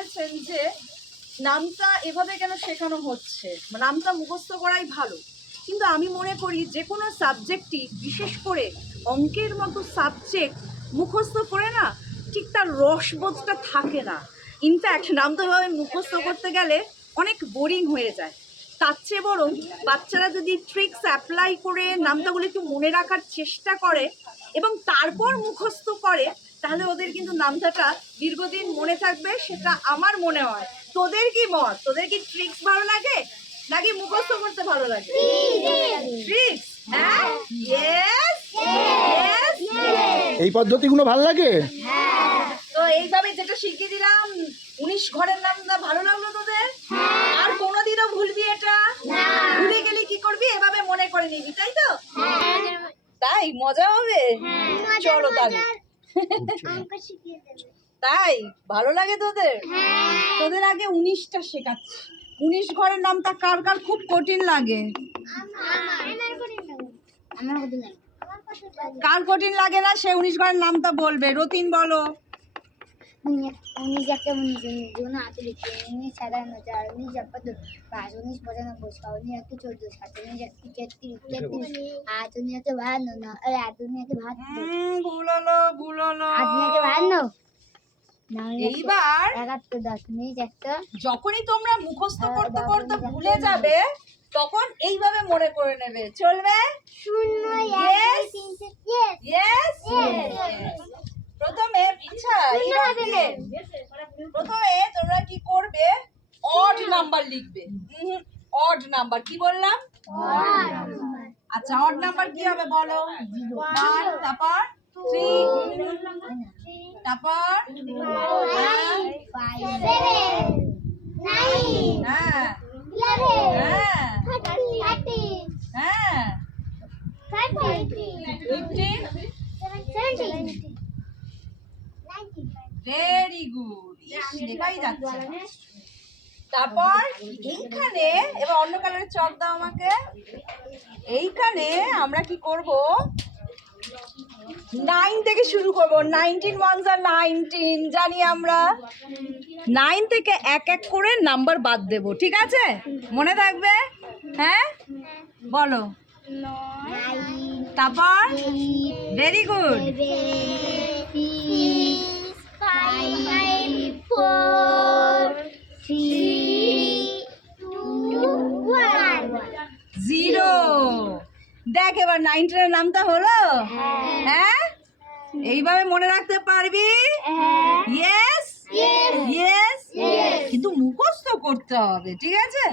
বলেছেন যে, নামটা এভাবে কেন শেখানো হচ্ছে? নামটা মুখস্থ করাই ভালো। কিন্তু আমি মনে করি যে কোনো সাবজেক্টই বিশেষ করে অঙ্কের মতো সাবজেক্ট মুখস্থ করে না, ঠিক তার রসবোধটা থাকে না। ইনফ্যাক্ট নামটা এভাবে মুখস্থ করতে গেলে অনেক বোরিং হয়ে যায়। তার চেয়ে বরং বাচ্চারা যদি ট্রিক্স অ্যাপ্লাই করে নামটাগুলো একটু মনে রাখার চেষ্টা করে এবং তারপর মুখস্থ করে তাহলে ওদের কিন্তু নামটাটা দীর্ঘদিন মনে থাকবে সেটা আমার মনে হয়। তোদের কি মত? তোদের কি ট্রিক্স ভালো লাগে নাকি মুখস্থ করতে ভালো লাগে? ট্রিক্স হ্যাঁ? এই পদ্ধতিগুলো ভালো লাগে? তো এইভাবে যেটা শিখিয়ে দিলাম উনিশ ঘরের নামটা ভালো লাগল তোদের? আর কোনোদিনও ভুলবি এটা? ভুলে গেলে কি করবি? এভাবে মনে করে নিবি তাই তো? তাই মজা হবে? চলো তাহলে। তাই? ভালো লাগে তোদের? তোদের আগে উনিশটা শেখাচ্ছি। উনিশ ঘরের নামটা কার কার খুব কঠিন লাগে? কার কঠিন লাগে না? সে উনিশ ঘরের নামটা বলবে। রতিন বলো। উনিশ একটা উনিশ উনিশ দুগুণ আটত্রিশ উনিশ সাতান্ন চার উনিশ একাত্তর পাঁচ উনিশ পঁচানব্বই ছ উনিশ একটু চোদ্দ সাত উনিশ একটু তেত্রিশ তেত্রিশ আট উনিশ একটু বাহান্ন না এই আট উনিশ একটু বাহাত্তর। ভুল হলো। বাহান্ন এইবার একাত্তর দশ একটা যখনই তোমরা মুখস্থ করতে করতে ভুলে যাবে তখন এইভাবে মনে করে নেবে। চলবে? শূন্য প্রথমে। প্রথমে তোমরা কি করবে? অড নাম্বার লিখবে। অড নাম্বার কি বললাম? আচ্ছা অড নাম্বার কি হবে বলো? তারপর থ্রি সেভেন্টি ভেরি গুড লেখাই যাচ্ছে তারপর এইখানে, এবার অন্য কালারের চক দাও আমাকে। এইখানে আমরা কি করব? নাইন থেকে শুরু করব। নাইনটিন ওয়ানস আর নাইনটিন জানি আমরা। নাইন থেকে এক এক করে নাম্বার বাদ দেব ঠিক আছে? মনে থাকবে? হ্যাঁ? বলো। তারপর? ভেরি গুড দেখ এবার নাইন নাইনটিনের নামটা হলো? হ্যাঁ। এইভাবে মনে রাখতে পারবি? ইয়েস ইয়েস কিন্তু মুখস্থ করতে হবে ঠিক আছে?